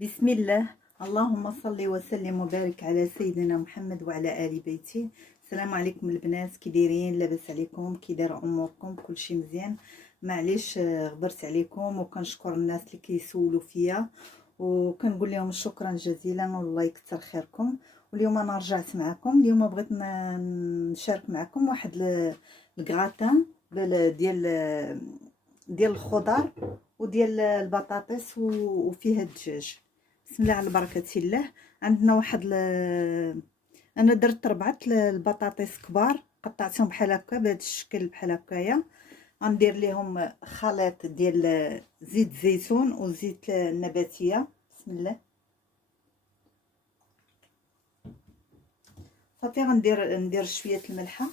بسم الله. اللهم صل وسلم وبارك على سيدنا محمد وعلى آل بيته. السلام عليكم البنات، كي دايرين؟ لاباس عليكم؟ كي دايره اموركم؟ كلشي مزيان؟ معليش غبرت عليكم، وكنشكر الناس اللي كيسولوا فيا وكنقول لهم شكرا جزيلا والله يكثر خيركم. واليوم انا رجعت معكم. اليوم بغيت نشارك معكم واحد الكراتان ديال الخضر وديال البطاطس وفيها الدجاج. بسم الله على بركه الله. عندنا انا درت 4 البطاطس كبار، قطعتهم بحال هكا بهذا الشكل بحال هكايا. غندير ليهم خليط ديال زيت زيتون وزيت النباتيه. بسم الله. صافي ندير شويه الملحه،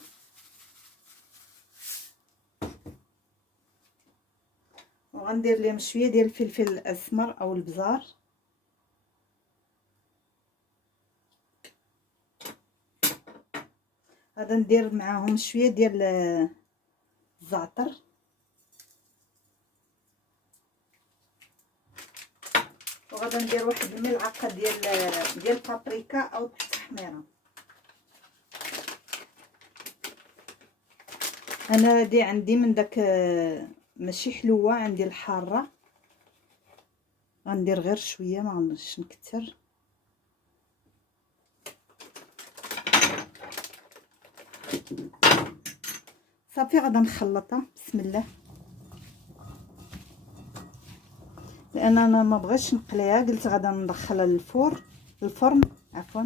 وغندير لهم شويه ديال الفلفل الاسمر او البزار، غادا ندير معاهم شويه ديال الزعتر، وغادا ندير واحد الملعقه ديال البابريكا او التحميره. انا هادي عندي من داك ماشي حلوه، عندي الحاره، غندير غير شويه ما غنبغيش نكثر. صافي غادا نخلطها. بسم الله. لان انا ما بغيتش نقليها، قلت غادا ندخلها الفرن عفوا.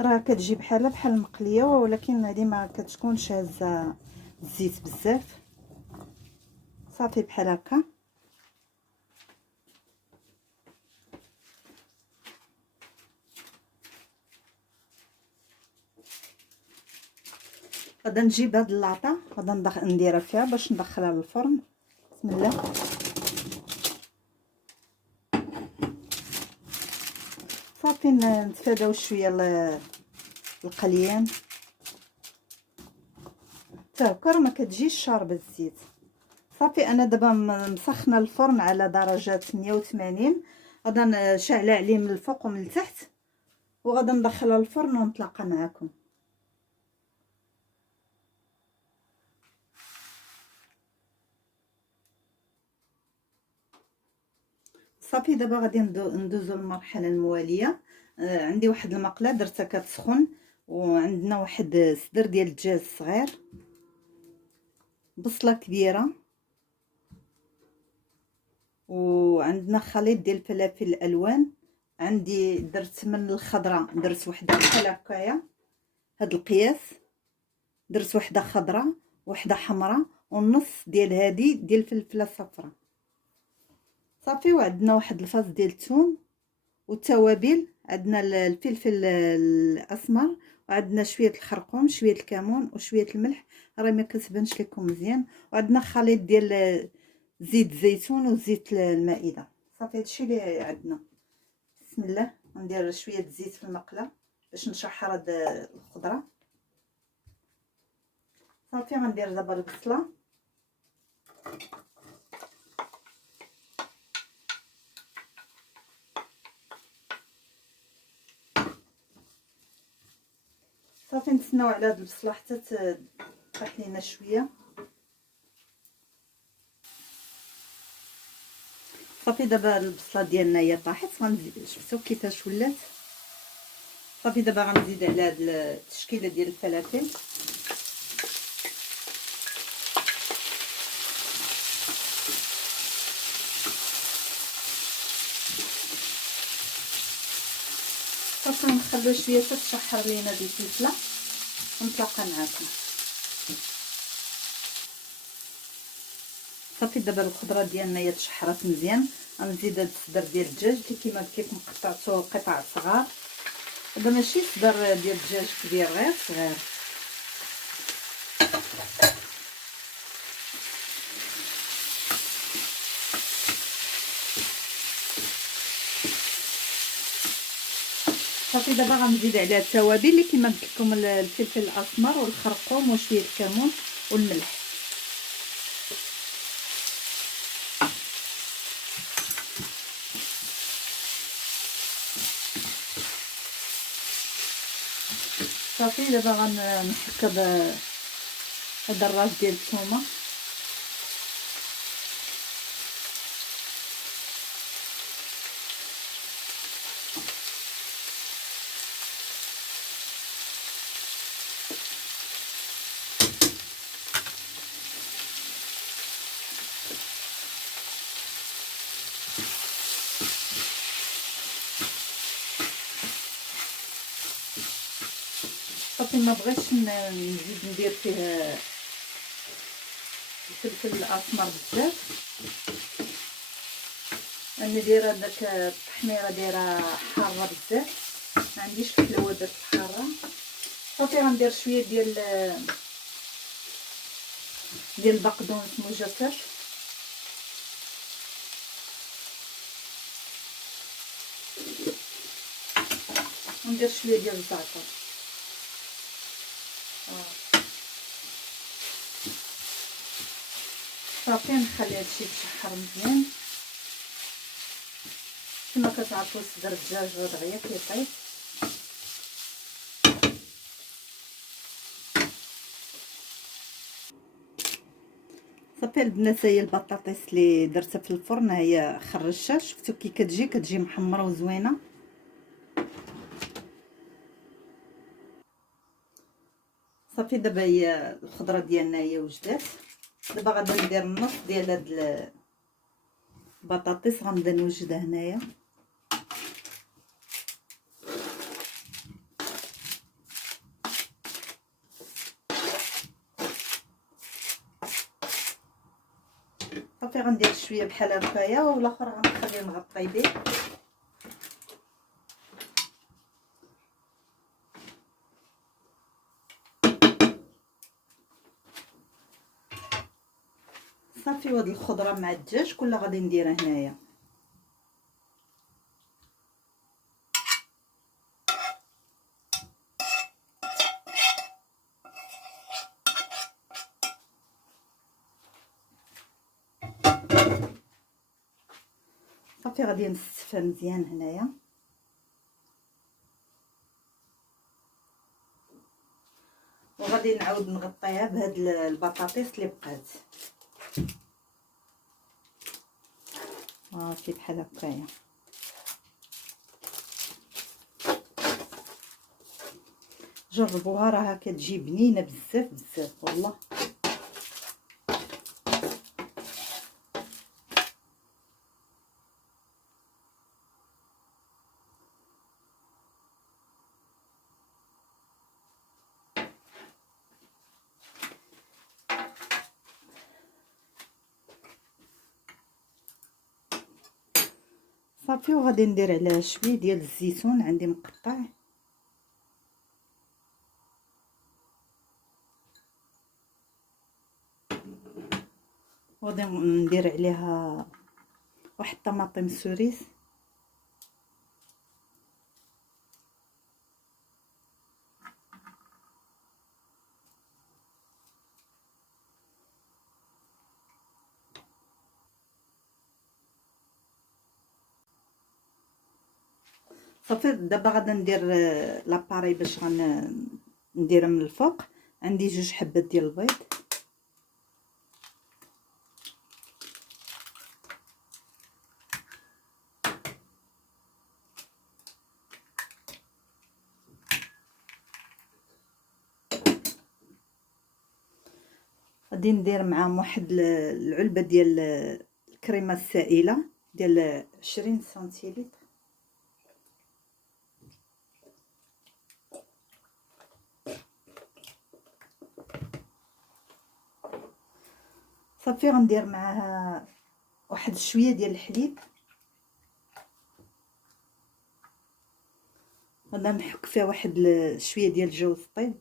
راه كتجي بحال المقليه، ولكن هذه ما كتكونش هازه الزيت بزاف. صافي بحال هكا. غادا نجيب هاد اللاطه، غادا نديرها فيها باش ندخلها للفرن. بسم الله. صافي نتفاداو شويه القليان حتى هكا، راه ما كتجيش شاربه الزيت. صافي انا دابا مسخنه الفرن على درجه 180، غادا شاعله عليه من الفوق ومن التحت، وغادا ندخلها للفرن ونتلاقى معكم. صافي دابا غادي ندوزو للمرحله المواليه. عندي واحد المقله درتها كتسخن، وعندنا واحد صدر ديال الدجاج صغير، بصله كبيره، وعندنا خليط ديال الفلافل الالوان. عندي درت من الخضراء، درت وحده بحال هكايا هاد القياس، درت وحده خضراء وحده حمراء والنص ديال هادي ديال الفلفله الصفراء. صافي. وعندنا واحد الفاس ديال الثوم والتوابل، عندنا الفلفل الاسمر، وعندنا شويه الخرقوم، شويه الكمون وشويه الملح، راه ما كتبانش لكم مزيان. وعندنا خليط ديال زيت الزيتون وزيت المائده. صافي هادشي اللي عندنا. بسم الله. ندير شويه الزيت في المقله باش نشحر هاد الخضره. صافي غندير دابا البصله، صافي نتسناو على هاد البصله حتى تطيح لينا شويه. صافي دابا البصله ديالنا هي طاحت، غنزيد. شفتوا كيفاش ولات؟ صافي دابا غنزيد على هاد التشكيله ديال الفلافل. صافي نخليو شويه حتى تشحر لينا هاد الفلفله ونتلاقى معكم. صافي دابا الخضره ديالنا هي تشحرات مزيان. غنزيد هاد الصدر ديال الدجاج اللي كيما قلت لكم قطعته قطع صغار. هذا ماشي صدر ديال الدجاج كبير، غير صغير. صافي دابا غنزيد عليها التوابل اللي كيما قلت لكم، الفلفل الاسمر والخرقوم وشويه الكمون والملح. صافي دابا غنحك هاد الراس ديال الثومه. صافي ما بغيتش نزيد ندير فيه الفلفل الاسمر بزاف، انا دايره داك التحميره دايره حاره بزاف، ما عنديش في الحلويات الحاره. صافي غندير شويه ديال البقدونس مجفف، وندير شويه ديال الزعتر. صافي نخلي هادشي يتشحر مزيان. كما كتعرفوا صدر الدجاج دغيا كيطيب. صافي البنات هي البطاطيس اللي درتها في الفرن هي خرجتها، شفتوا كي كتجي محمره وزوينه. صافي دابا هي الخضره ديالنا هي وجدات. دابا غادي ندير النص ديال هاد البطاطيس، غنبدا نوجدها هنايا. صافي غندير شويه بحال هكايا، والاخر غنخليه نغطي به. صافي وهاد الخضره مع الدجاج كلها غادي نديرها هنايا. صافي غادي نستفها مزيان هنايا، وغادي نعاود نغطيها بهاد البطاطيس اللي بقات. صافي بحال هكايا. جربوها راها كتجي بنينه بزاف بزاف والله. صافي وغادي ندير عليها شويه ديال الزيتون عندي مقطع. وغادي ندير عليها واحد طماطم سوريس. صافي دابا غادا ندير لاباري باش نديرها من الفوق. عندي 2 حبات ديال البيض. غادي ندير معاهم واحد العلبه ديال الكريمه السائله ديال 20 سنتيلتر. صافي غندير معاها واحد شويه ديال الحليب. غادا نحك فيها واحد شويه ديال جوز الطيب.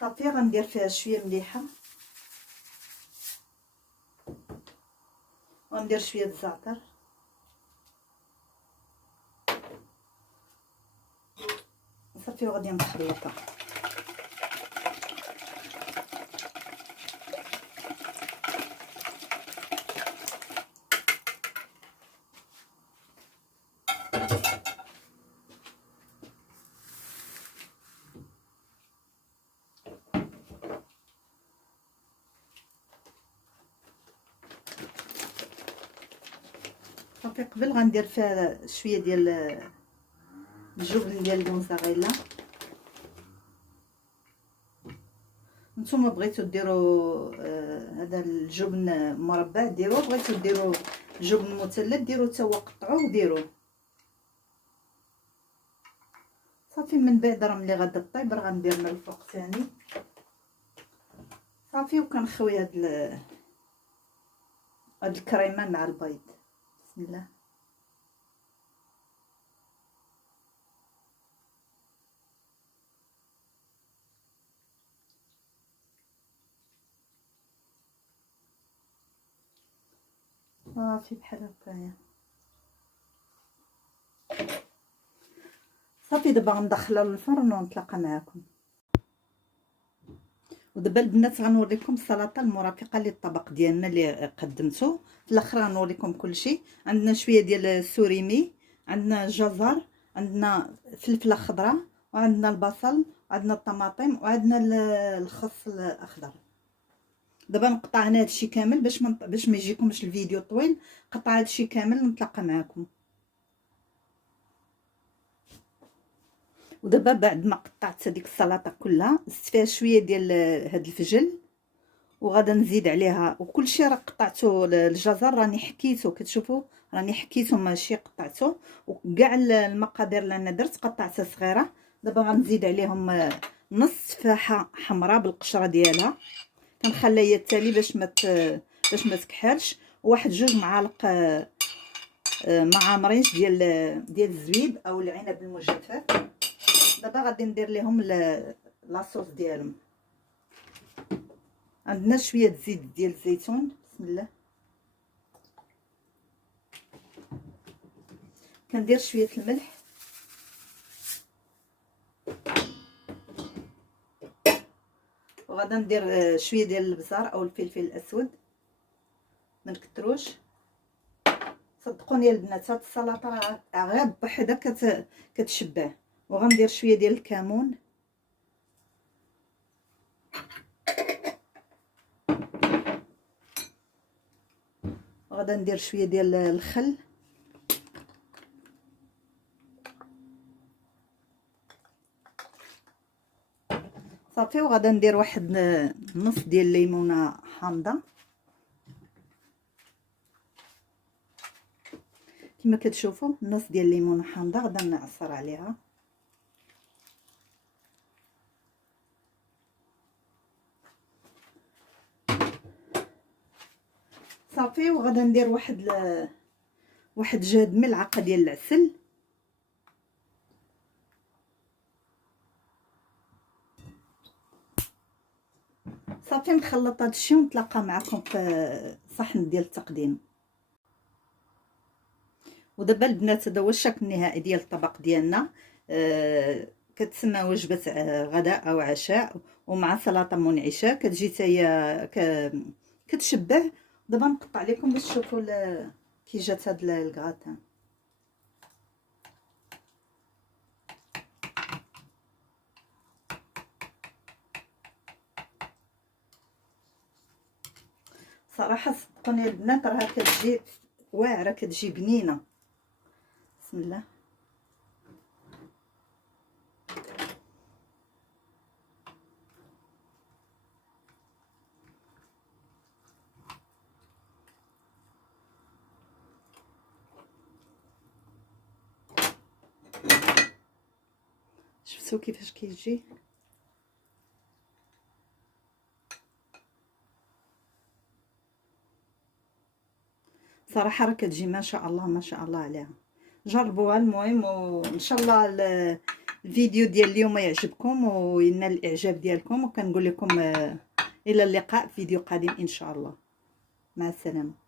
صافي غندير فيها شويه مليحه، وندير شويه الزعتر. صافي وغادي نخلطها. صافي قبل غندير فيها شويه ديال الجبن ديال الموزاريلا. نتوما بغيتو ديروا هذا الجبن مربع ديروه، بغيتو ديروا الجبن مثلث ديروه حتى هو قطعوه وديروه. صافي من بعد راه ملي غادا طيب راه غندير من الفوق ثاني صافي. وكنخوي هاد الكريمه مع البيض. بسم الله. صافي بحال هكايا. صافي دابا غندخلها للفرن ونتلاقى معكم. ودابا البنات غنوريكم السلطه المرافقه للطبق ديالنا اللي قدمته. في الاخر غنوريكم كلشي. عندنا شويه ديال السوريمي، عندنا الجزر، عندنا فلفله خضراء، وعندنا البصل، وعندنا الطماطم، وعندنا الخس الاخضر. دابا نقطع انا هادشي كامل باش ما يجيكمش الفيديو طويل. قطع هادشي كامل ونتلاقى معكم. ودابا بعد ما قطعت هذيك السلطه كلها زدت فيها شويه ديال هاد الفجل، وغادا نزيد عليها. وكلشي راه قطعته. الجزر راني حكيته، كتشوفوا راني حكيته ماشي قطعته. وكاع المقادير اللي انا درت قطعتها صغيره. دابا غنزيد عليهم نص تفاحه حمراء بالقشره ديالها، كنخليها هي التالي باش ما تكحلش. وواحد 2 معالق معامرينش ديال الزبيب او العنب المجفف. دابا غادي ندير لهم لاصوص ديالهم. عندنا شويه زيت ديال الزيتون. بسم الله. كندير شويه الملح، وغادا ندير شويه ديال البزار او الفلفل الاسود، ما نكتروش. صدقوني البنات هاد السلطه غير بوحدها كتشبع. وغندير شويه ديال الكمون، وغادا ندير شويه ديال الخل، صافي. وغادا ندير واحد نص ديال الليمونه حامضه كما كتشوفوا. نص ديال الليمونه حامضه غادا نعصر عليها. صافي. وغادا ندير واحد جهد ملعقه ديال العسل. صافي نخلط هادشي ونتلاقى معكم في صحن ديال التقديم. ودابا البنات هذا هو الشكل النهائي ديال الطبق ديالنا. كتسمى وجبه غداء او عشاء، ومع سلطه منعشه كتجي حتى هي كتشبع. دابا نقطع لكم باش تشوفوا كي جات هاد الكغاتان. صراحه صدقوني البنات راها كتجي واعره، كتجي بنينه. بسم الله. شفتوا كيفاش كيجي؟ صراحه راه كتجي ما شاء الله ما شاء الله عليها. جربوها المهم، وان شاء الله الفيديو ديال اليوم يعجبكم وينال الاعجاب ديالكم. وكنقول لكم الى اللقاء في فيديو قادم ان شاء الله. مع السلامه.